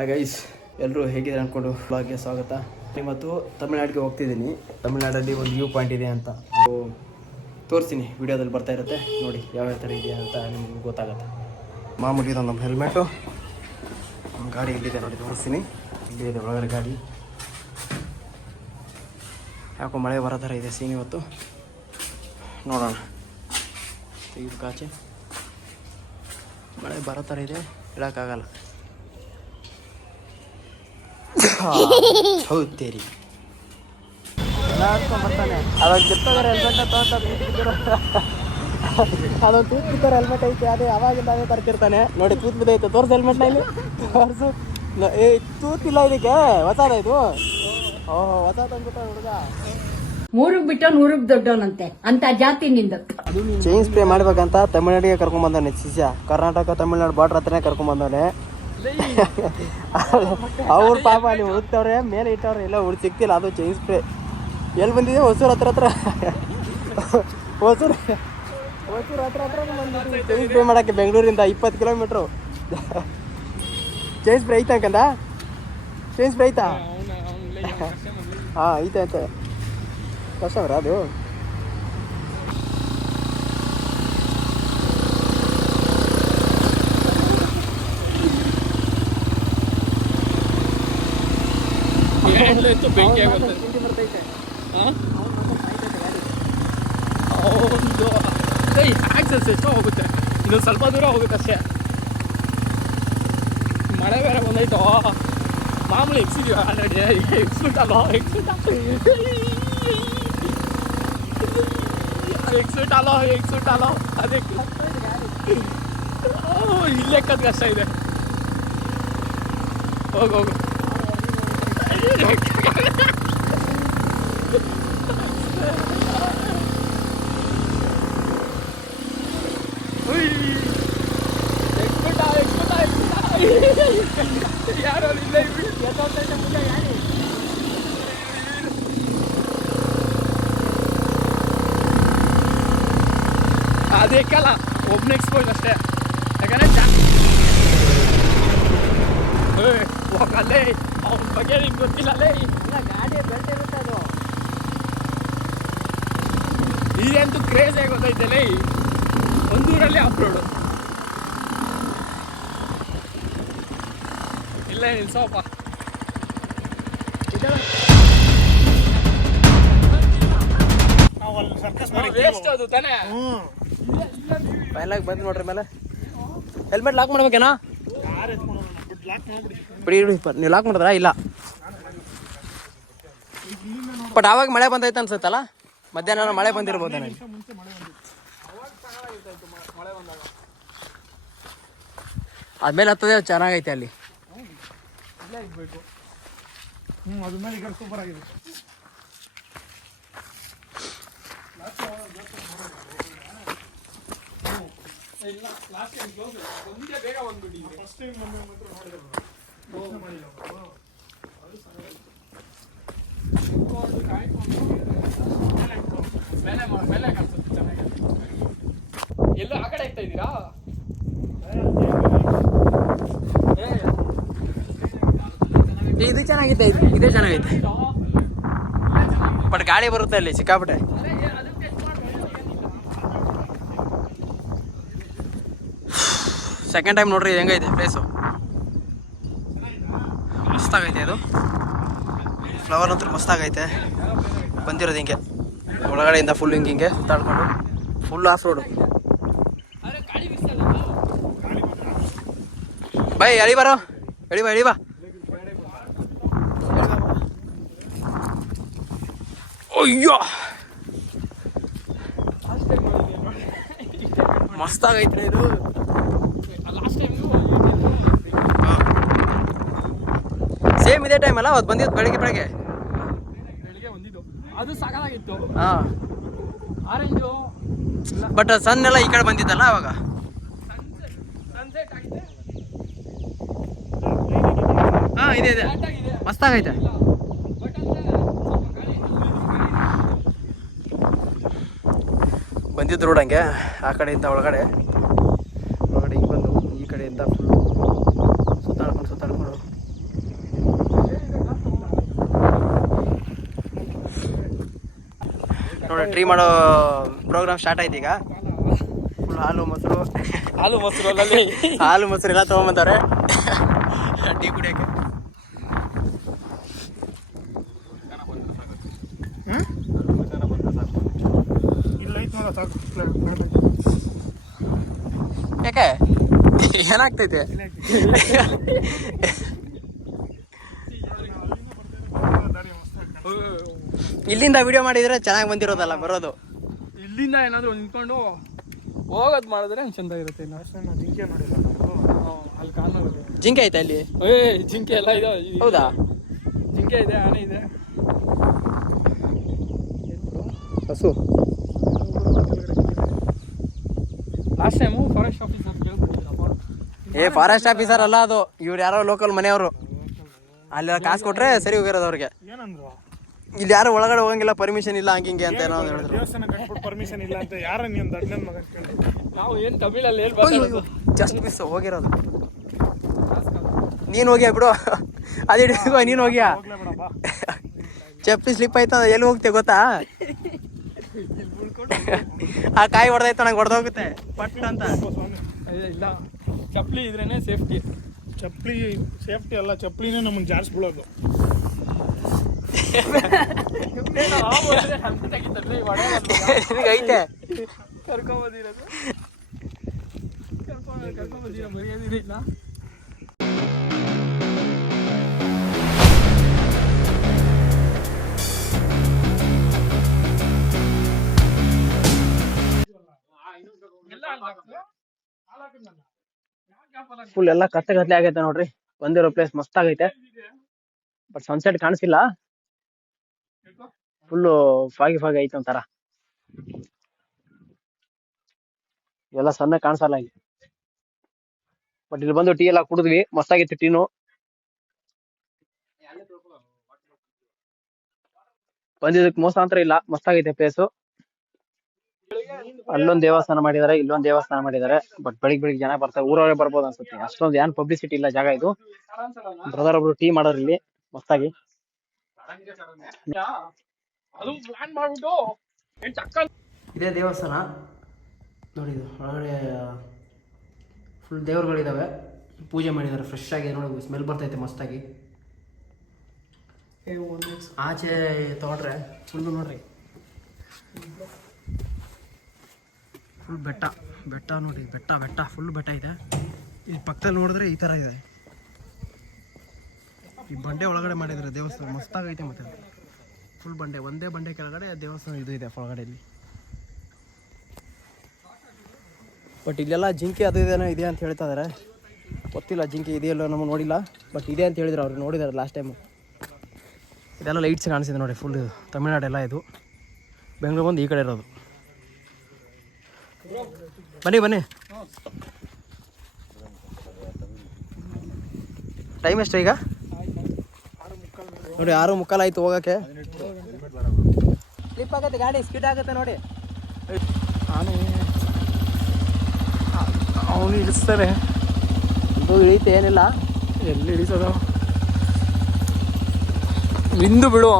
Guys ಎಲ್ಲರೂ ಹೇಗಿದೆ ಅಂದ್ಕೊಂಡು ಬ್ಲಾಗ್ಗೆ ಸ್ವಾಗತ. ಇವತ್ತು ತಮಿಳ್ನಾಡಿಗೆ ಹೋಗ್ತಿದ್ದೀನಿ. ತಮಿಳ್ನಾಡಲ್ಲಿ ಒಂದು ವ್ಯೂ ಪಾಯಿಂಟ್ ಇದೆ ಅಂತ ತೋರಿಸ್ತೀನಿ. ವಿಡಿಯೋದಲ್ಲಿ ಬರ್ತಾ ಇರುತ್ತೆ. ನೋಡಿ ಯಾವ್ಯಾವ ಥರ ಇದೆ ಅಂತ ನಿಮ್ಗೆ ಗೊತ್ತಾಗುತ್ತೆ. ಮಾಮೂಲಿ ಇದೊಂದು ನಮ್ಮ ಹೆಲ್ಮೆಟು ನಮ್ಮ ಗಾಡಿ ಇಲ್ಲಿದೆ ನೋಡಿ, ತೋರಿಸ್ತೀನಿ. ಇಲ್ಲಿ ಇದೆ ಒಳಗಡೆ ಗಾಡಿ. ಯಾಕೋ ಮಳೆ ಬರೋ ಥರ ಇದೆ ಸೀನ್ ಇವತ್ತು. ನೋಡೋಣ. ತೆಗೆದು ಕಾಚೆ. ಮಳೆ ಬರೋ ಥರ ಇದೆ ಹೇಳೋಕ್ಕಾಗಲ್ಲ ಹೌದು ತೇರಿ ಬರ್ತಾನೆ ಅವಾಗ ಬಿತ್ತೋದ್ರೆ ಹೆಲ್ಮೆಟ್ ಅದೊಂದು ತೂತ್ ಹೆಲ್ಮೆಟ್ ಐತೆ ಅದೇ ಅವಾಗಿಂದ ಅದೇ ತರ್ತಿರ್ತಾನೆ ನೋಡಿ ತೂತ್ ಬಿದ್ದೈತೆ ತೋರ್ಸು ಹೆಲ್ಮೆಟ್ನ ಇಲ್ಲಿ. ತೋರ್ಸು. ಏ ತೂತ್ ಇಲ್ಲ ಇದಕ್ಕೆ? ಹೊಸದ ಇದು? ಓಹೋ ಹೊಸ ತಂದ್ಬಿಟ್ಟ ಹುಡುಗ. ಬಿಟ್ಟು ದೊಡ್ಡವನಂತೆ ಅಂತ ಜಾತಿ ನಿಂದ ಚೈನ್ ಸ್ಪ್ರೇ ಮಾಡ್ಬೇಕಂತ ತಮಿಳ್ನಾಡಿಗೆ ಕರ್ಕೊಂಡ್ ಬಂದವನೆ ಶಿಷ್ಯ. ಕರ್ನಾಟಕ ತಮಿಳ್ನಾಡು ಬಾರ್ಡರ್ ಹತ್ರನೇ ಕರ್ಕೊಂಡ್ ಬಂದವನೆ. ಅವ್ರ ಪಾಪ ಅಲ್ಲಿ ಹುಡುಕ್ತವ್ರೆ ಮೇಲೆ ಇಟ್ಟವ್ರೆ ಎಲ್ಲ ಹುಡುಕ್ ಸಿಕ್ತಿಲ್ಲ ಅದು ಚೈನ್ ಸ್ಪ್ರೇ ಎಲ್ಲಿ ಬಂದಿದೆ? ಹೊಸೂರು ಹತ್ರ ಹತ್ರ. ಹೊಸೂರು ಹೊಸೂರು ಹತ್ರ ಹತ್ರ ಚೈನ್ ಸ್ಪ್ರೇ ಮಾಡಕ್ಕೆ ಬೆಂಗಳೂರಿಂದ ಇಪ್ಪತ್ತು ಕಿಲೋಮೀಟ್ರು ಚೈನ್ ಸ್ಪ್ರೇ ಐತಾ ಅಂಕಂದ? ಚೈನ್ ಸ್ಪ್ರೇ ಐತಾ? ಹಾಂ ಐತೆ ಐತೆ. ಕಷ್ಟವ್ರ ಅದು? ಏನಿತ್ತು ಬೆಂಕಿ ಆಗುತ್ತೆ. ಒಂದು ಆಕ್ಸಸ್ ಎಷ್ಟೋ ಹೋಗುತ್ತೆ. ಇನ್ನೊಂದು ಸ್ವಲ್ಪ ದೂರ ಹೋಗುತ್ತೆ ಅಷ್ಟೇ. ಮಳೆ ಬೇರೆ ಬಂದೈತೋ. ಮಾಮೂಲಿ ಎಕ್ಸಿದ್ವಿ ಆಲ್ರೆಡಿ. ಎಕ್ಸ್ಬಿಟ್ಟಲ್ಲೋ ಎಕ್ಸ್ಬಿಟ್ಟ ಎಕ್ಸ್ಬಿಟ್ಟಲ್ಲೋ ಎಕ್ಸ್ಬಿಟ್ಟಲ್ಲೋ ಅದೇ ಇಲ್ಲೇ ಕತ್ ಕಷ್ಟ ಇದೆ. ಹೋಗು ಹೋಗು. ಯಾರು ಇಲ್ಲ ಅದೇ ಕಲ ಒಬ್ನ ಎಕ್ಸ್ಪೋಸ್ ಅಷ್ಟೇ ಯಾಕಂದ್ರೆ ಜಾ ಏಯ್, ಹೋಗಲ್ಲೇ ಅವನ ಬಗ್ಗೆ ಗೊತ್ತಿಲ್ಲ. ಲೇ ಗಾಡಿ ಬೆಲ್ಟ್ ಇರುತ್ತೆ ಅದು. ಇದಂತೂ ಕ್ರೇಜ್ ಆಗಿ ಗೊತ್ತೈತಲೇ ಒಂದೂರಲ್ಲಿ ಅಪ್ಲೋಡು ಇಲ್ಲ ನಿಲ್ಸೋಪ್ಪ ವೇಸ್ಟ್ ಅದು ತಾನೇ. ಬಂದು ನೋಡ್ರಿ ಮೇಲೆ. ಹೆಲ್ಮೆಟ್ ಲಾಕ್ ಮಾಡ್ಬೇಕೇನಾ? ಬಿಡಿ ಬಿಡಿ, ನೀವು ಲಾಕ್ ಮಾಡಿದ್ರಾ? ಇಲ್ಲ. ಬಟ್ ಆವಾಗ ಮಳೆ ಬಂದೈತೆ ಅನ್ಸುತ್ತಲ್ಲ? ಮಧ್ಯಾಹ್ನ ಮಳೆ ಬಂದಿರ್ಬೋದು ನನಗೆ. ಆದ್ಮೇಲೆ ಹತ್ತದೇ ಚೆನ್ನಾಗೈತೆ ಅಲ್ಲಿ. ಬೇಗ ಬಂದ್ಬಿಟ್ಟಿದೆ. ಮೇಲೆ ಮಾ- ಮೇಲೆ ಕಾಣ್ಸುತ್ತೆ ಚೆನ್ನಾಗಿ ಎಲ್ಲೋ ಆ ಕಡೆ ಆಗ್ತಾ ಇದ್ದೀರಾ? ಇದು ಚೆನ್ನಾಗೈತೆ ಇದು- ಇದೇ ಚೆನ್ನಾಗೈತೆ ಬಟ್ ಗಾಳಿ ಬರುತ್ತೆ ಅಲ್ಲಿ ಸಿಕ್ಕಾಬಿಟ್ಟೆ ಸೆಕೆಂಡ್ ಟೈಮ್ ನೋಡ್ರಿ ಹೆಂಗೈತೆ ಪ್ಲೇಸು ಮಸ್ತಾಗೈತೆ ಅದು. ಫ್ಲವರ್ ಅಂತೂ ಮಸ್ತಾಗೈತೆ ಬಂದಿರೋದು ಹಿಂಗೆ. ಒಳಗಡೆಯಿಂದ ಫುಲ್ ಹಿಂಗೆ ಹಿಂಗೆ ಸುತ್ತಾಡ್ಕೊಂಡು. ಫುಲ್ ಆಫ್ ರೋಡು ಬೈ, ಎಳಿ ಬರೋ. ಎಳಿ ಬಾ ಎಳಿ ಬಾ. ಅಯ್ಯೋ. ಮಸ್ತಾಗೈತೆ ಇದು. ಸೇಮ್ ಇದೇ ಟೈಮ್ ಅಲ್ಲ ಅವತ್ತು ಬಂದಿದ್ದು ಬೆಳಗ್ಗೆ ಬೆಳಗ್ಗೆ. ಬೆಳಿಗ್ಗೆ ಬಂದಿದ್ದು. ಅದು ಸಾಕಾಗಿತ್ತು. ಹಾಂ. ಆರೆಂಜು ಬಟ್ ಸನ್ ಎಲ್ಲ ಈ ಕಡೆ ಬಂದಿದ್ದಲ್ಲ ಅವಾಗ. ಹಾಂ ಇದೆ ಇದೆ. ಮಸ್ತಾಗೈತೆ. ಬಂದಿದ್ದು ರೋಡ್ ಹಂಗೆ ಆ ಕಡೆಯಿಂದ ಒಳಗಡೆ ಒಳಗಡೆ ಹಿಂಗೆ ಬಂದು ಈ ಕಡೆಯಿಂದ ಫುಲ್ಲು ಸುತ್ತಾಡ್ಕೊಂಡು ಸುತ್ತಾಡ್ಕೊಂಡು ನೋಡಿ ಟ್ರೀ ಮಾಡೋ ಪ್ರೋಗ್ರಾಮ್ ಸ್ಟಾರ್ಟ್ ಆಯ್ತು ಈಗ. ಫುಲ್ ಹಾಲು ಮೊಸರು. ಹಾಲು ಮೊಸರು ಅಲ್ಲಲ್ಲಿ. ಹಾಲು ಮೊಸರು ಎಲ್ಲ ತೊಗೊಂಬಂತಾರೆ ಟೀ ಕುಡಿಯೋಕ್ಕೆ ಯಾಕೆ? ಏನಾಗ್ತೈತೆ? ಇಲ್ಲಿಂದ ವಿಡಿಯೋ ಮಾಡಿದ್ರೆ ಚೆನ್ನಾಗಿ ಬಂದಿರೋದಲ್ಲ ಬರೋದು. ಇಲ್ಲಿಂದ ಏನಾದ್ರು ನಿಂತ್ಕೊಂಡು ಹೋಗೋದು ಮಾಡಿದ್ರೆ ಚಂದ ಇರುತ್ತೆ ಜಿಂಕೆ ಮಾಡಿಲ್ಲ ಅಲ್ಲಿ ಕಾಣೋದು ಜಿಂಕೆ ಐತೆ ಅಲ್ಲಿ? ಏ ಜಿಂಕೆ ಎಲ್ಲ ಇದೆ. ಹೌದಾ? ಜಿಂಕೆ ಇದೆ ಆನೆ ಇದೆ. ಹಸು. ಲಾಸ್ಟ್ ಟೈಮು ಫಾರೆಸ್ಟ್ ಆಫೀಸರ್ ಏ ಫಾರೆಸ್ಟ್ ಆಫೀಸರ್ ಅಲ್ಲ ಅದು. ಇವ್ರು ಯಾರೋ ಲೋಕಲ್ ಮನೆಯವರು. ಅಲ್ಲಿ ಕಾಸು ಕೊಟ್ರೆ ಸರಿ ಹೋಗಿರೋದು ಅವ್ರಿಗೆ. ಏನಂದ್ರು? ಇಲ್ಲಿ ಯಾರು ಒಳಗಡೆ ಹೋಗಂಗಿಲ್ಲ ಪರ್ಮಿಷನ್ ಇಲ್ಲ ಹಂಗಿಂಗೆ ಅಂತ ಏನೋ ಹೇಳಿದ್ರು. ದೇವಸ್ಥಾನ ಕಟ್ಬಿಟ್ಟು ಪರ್ಮಿಷನ್ ಇಲ್ಲ ಅಂತ ಯಾರ ನಿಮ್ಮ ದಡ್ಡನ್ ಮಗ ನಾವು ಏನು ತಮಿಳಲ್ಲಿ ಹೇಳಿ ಮಾತಾಡೋದು ಜಸ್ಟ್ ಮಿಸ್ ಹೋಗಿರೋದು. ನೀನು ಹೋಗ್ಯಾ ಬಿಡು. ಅದು ಹಿಡಿದು ನೀನು ಹೋಗ್ಯಾ? ಚಪ್ಪಲಿ ಸ್ಲಿಪ್ ಆಯ್ತು ಎಲ್ಲಿ ಹೋಗ್ತೆ ಗೊತ್ತಾ? ಆ ಕಾಯಿ ಹೊಡೆದಾಯ್ತು ನಂಗೆ ಹೊಡೆದೋಗುತ್ತೆ ಪಟ್ ಅಂತ. ಇಲ್ಲ. ಚಪ್ಪಲಿ ಇದ್ರೇನೆ ಸೇಫ್ಟಿ ಚಪ್ಪಲಿ ಸೇಫ್ಟಿ ಅಲ್ಲ ಚಪ್ಪಲಿನೇ ನಮ್ಮನ್ನ ಜಾರಿಸ್ಬಿಡೋದು. ಮರ್ಯಾದಿಲ್ಲ ಫುಲ್ ಎಲ್ಲ ಕತ್ತೆ ಕತ್ಲೆ ಆಗೈತೆ ನೋಡ್ರಿ. ಬಂದಿರೋ ಪ್ಲೇಸ್ ಮಸ್ತ್ ಆಗೈತೆ. ಬಟ್ ಸನ್ಸೆಟ್ ಕಾಣಿಸಿಲ್ಲ ಫುಲ್ಲು ಫಾಗಿ ಫಾಗಿ ಐತೆ ಒಂಥರ. ಎಲ್ಲ ಸಣ್ಣ ಕಾಣಿಸಲ್ಲ ಇಲ್ಲಿ ಬಟ್ ಇಲ್ಲಿ ಬಂದು ಟೀ ಎಲ್ಲ ಕುಡಿದ್ವಿ, ಮಸ್ತಾಗಿತ್ತು ಟೀನು ಬಂದಿದ್ದಕ್ಕೆ ಮೋಸ ಅಂತ ಇಲ್ಲ, ಮಸ್ತಾಗೈತೆ ಪ್ಲೇಸು ಅಲ್ಲೊಂದ್ ದೇವಸ್ಥಾನ ಮಾಡಿದ್ದಾರೆ ಇಲ್ಲೊಂದ್ ದೇವಸ್ಥಾನ ಮಾಡಿದ್ದಾರೆ ಬಟ್ ಬೆಳಿಗ್ಗೆ ಬೆಳಿಗ್ಗೆ ಜನ ಬರ್ತಾರೆ, ಊರವರೇ ಬರ್ಬೋದು ಅನ್ಸುತ್ತೆ. ಅಷ್ಟೊಂದು ಏನ್ ಪಬ್ಲಿಸಿಟಿ ಇಲ್ಲ ಜಾಗ ಇದು. ಬ್ರದರ್ ಒಬ್ರು ಟೀ ಮಾಡೋರು ಇಲ್ಲಿ, ಮಸ್ತಾಗಿ. ಅದು ಪ್ಲಾನ್ ಮಾಡ್ಬಿಟ್ಟು ಏನ್ ಚಕ್ಕ ಇದೇ ದೇವಸ್ಥಾನ. ನೋಡಿ ಇದು ಒಳಗಡೆ ಫುಲ್ ದೇವ್ರುಗಳಿದಾವೆ. ಪೂಜೆ ಮಾಡಿದ್ದಾರೆ ಫ್ರೆಶ್ ಆಗಿ ನೋಡಿ ಸ್ಮೆಲ್ ಬರ್ತೈತೆ ಮಸ್ತಾಗಿ ಆಚೆ ತೊಗೊಂಡ್ರೆ ಫುಲ್ ನೋಡ್ರಿ. ಫುಲ್ ಬೆಟ್ಟ ಬೆಟ್ಟ ನೋಡಿ ಬೆಟ್ಟ ಬೆಟ್ಟ ಫುಲ್ ಬೆಟ್ಟ ಇದೆ. ಈ ಪಕ್ಕದಲ್ಲಿ ನೋಡಿದ್ರೆ ಈ ಥರ ಇದೆ. ಈ ಬಂಡೆ ಒಳಗಡೆ ಮಾಡಿದ್ರೆ ದೇವಸ್ಥಾನ ಮಸ್ತಾಗೈತೆ ಮತ್ತೆ ಫುಲ್ ಬಂಡೆ, ಒಂದೇ ಬಂಡೆ ಕೆಳಗಡೆ ದೇವಸ್ಥಾನ ಇದು ಇದೆ ಒಳಗಡೆ ಇಲ್ಲಿ ಬಟ್ ಇಲ್ಲೆಲ್ಲ ಜಿಂಕೆ ಅದು ಇದೇನೋ ಇದೆ ಅಂತ ಹೇಳ್ತಾ ಇದಾರೆ. ಗೊತ್ತಿಲ್ಲ, ಜಿಂಕೆ ಇದೆಯಲ್ಲೋ ನಮಗೆ ನೋಡಿಲ್ಲ. ಬಟ್ ಇದೆ ಅಂತ ಹೇಳಿದ್ರು ಅವ್ರು, ನೋಡಿದಾರೆ ಲಾಸ್ಟ್ ಟೈಮು ಇದೆಲ್ಲ ಲೈಟ್ಸ್ ಕಾಣಿಸಿದೆ ನೋಡಿ ಫುಲ್ ತಮಿಳ್ನಾಡೆಲ್ಲ ಇದು. ಬೆಂಗಳೂರು ಬಂದು ಈ ಕಡೆ ಇರೋದು. ಬನ್ನಿ ಬನ್ನಿ. ಟೈಮ್ ಎಷ್ಟು ಈಗ? ನೋಡಿ, ಆರು ಮುಕ್ಕಾಲು ಆಯ್ತು ಹೋಗಕ್ಕೆ. ಸ್ಲಿಪ್ ಆಗುತ್ತೆ ಗಾಡಿ ಸ್ಪೀಡ್ ಆಗುತ್ತೆ ನೋಡಿ. ಆನೆ. ಅವನು ಇಳಿಸ್ತಾರೆ ಇದು ಇಳೀತೆ ಏನಿಲ್ಲ. ಎಲ್ಲಿ ಇಳಿಸೋದು? ನಿಂದು ಬಿಡು.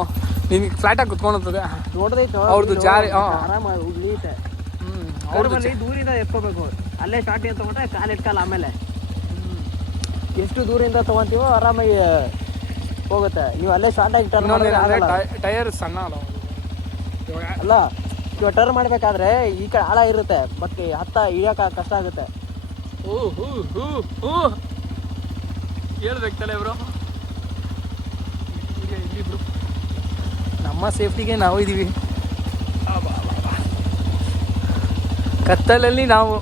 ನಿನ್ಗೆ ಫ್ಲಾಟಾಗಿ ಕುತ್ಕೊಂಡೋಗ್ತದೆ ನೋಡ್ದೈತೆ ಅವ್ರದ್ದು ಜಾರಿ. ಆರಾಮಾಗಿ ಇಳೀತೆ ಹ್ಞೂ ಅವ್ರ ದೂರಿಂದ ಎತ್ಕೋಬೇಕು. ಅಲ್ಲೇ ಸ್ಟಾರ್ಟಿಂಗ್ ತಗೊಂಡ್ರೆ ಕಾಲು ಇಟ್ಕಲ್ಲ ಆಮೇಲೆ. ಎಷ್ಟು ದೂರಿಂದ ತಗೊಂತೀವೋ ಆರಾಮಾಗಿ ಹೋಗುತ್ತೆ. ನೀವು ಅಲ್ಲೇ ಸ್ಟಾರ್ಟ್ ಆಗಿ ಟೈರ್ ಸಣ್ಣ ಅಲ್ಲ ಅಲ್ಲ ಇವಾಗ ಟರ್ನ್ ಮಾಡ್ಬೇಕಾದ್ರೆ ಈ ಕಡೆ ಆಳ ಇರುತ್ತೆ ಬಟ್ ಹತ್ತ ಇಳಿಯಕ ಕಷ್ಟ ಆಗುತ್ತೆ. ಓ ಹೂ ಹೂ ಹೂ. ಹೇಳ್ಬೇಕು ತಲೆ ಬ್ರೋ ನಮ್ಮ ಸೇಫ್ಟಿಗೆ ನಾವು ಇದೀವಿ. ಕತ್ತಲಲ್ಲಿ ನಾವು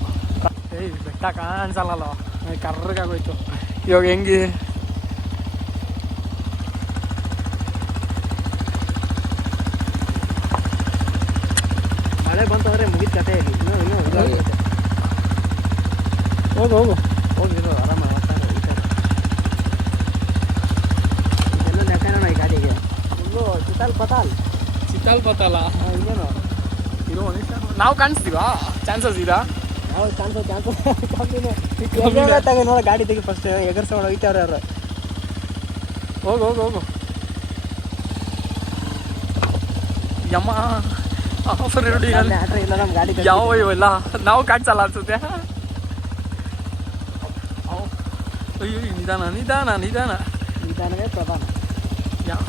ಏಯ್ ಬೆಟ್ಟ ಕಾಣಿಸಲ್ಲ ಕರ್ರಗಾಗೋಯ್ತು ಇವಾಗ ಹೆಂಗೆ? ಕತೆ ಇನ್ನೂ ಇನ್ನೂ ಇದಾಗುತ್ತೆ. ಹೋಗು ಹೋಗು. ಹೋಗಿರೋ ಆರಾಮ ಇದೆಲ್ಲ ಲೆಕ್ಕನ ಈ ಗಾಡಿಗೆ. ಫುಲ್ಲು ಚಿತಾಲ್ ಪತಾಲ್. ಚಿತಾಲ್ ಪತಾಲ? ಇನ್ನೇನು ಇರೋ ನಾವು ಕಾಣಿಸ್ತೀವಾ? ಚಾನ್ಸಸ್ ಇದಾ? ಯಾವ ಚಾನ್ಸ್ ಚಾನ್ಸ್ ತಗ ನೋಡ ಗಾಡಿ ತೆಗಿ ಫಸ್ಟ್ ಎಗರ್ಸ ಹೋಗ್ತಾರೆ ಅವ್ರು ಹೋಗು ಹೋಗು ಹೋಗು. ಯಮ್ಮ. ಆಫರ್ ನೋಡಿ ಇಲ್ಲ ನಮ್ಮ ಗಾಡಿ ಯಾವ ಇವೆಲ್ಲ ನಾವು ಕಾಣಿಸಲ್ಲ ಅನ್ಸುತ್ತೆ. ಅಯ್ಯೋ ನಿಧಾನ ನಿಧಾನ ನಿಧಾನ. ನಿಧಾನವೇ ಪ್ರಧಾನ. ಯಾವ.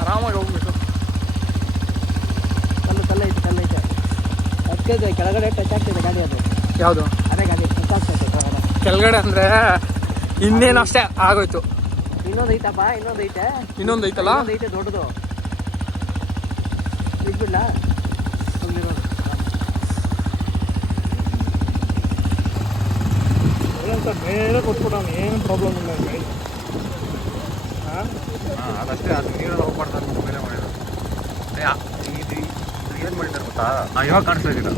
ಆರಾಮಾಗಿ ಹೋಗ್ಬೇಕು. ಕಲ್ಲು ತಲೆ ಐತೆ ಅದಕ್ಕೆ ಕೆಳಗಡೆ ಟಚ್ ಆಗ್ತಿದೆ ಗಾಡಿ ಅದು. ಯಾವುದು? ಅದೇ ಗಾಡಿ ಟಚ್ ಆಗ್ತೈತೆ ಕೆಳಗಡೆ ಅಂದ್ರೆ ಇನ್ನೇನು ಅಷ್ಟೇ ಆಗೋಯ್ತು. ಇನ್ನೊಂದು ಐತಪ್ಪ ಇನ್ನೊಂದು ಐತೆ. ಇನ್ನೊಂದು ಐತಲ್ಲ? ಐತೆ ದೊಡ್ಡದು. ಬಿಡ್ಬಿಡ್ಲಾ ಅಲ್ಲಿರೋದು. ಬೇರೆ ಕೊಟ್ಬಿಟ್ಟವನು ಏನು ಪ್ರಾಬ್ಲಮ್ ಇಲ್ಲ ಗಾಡಿ ಅದಷ್ಟೇ ಅದು ನೀರಲ್ಲಿ ಹೋಗ್ಬಾರ್ದು ಮೇಲೆ ಮಾಡಿರೋದು. ಏನು ಮಾಡಿದ್ದಾರೆ ಗೊತ್ತಾ? ಆ, ಇವಾಗ ಕಾಣಿಸ್ತಾ ಇದ್ದಿಲ್ಲ